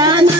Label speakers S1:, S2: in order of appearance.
S1: Sana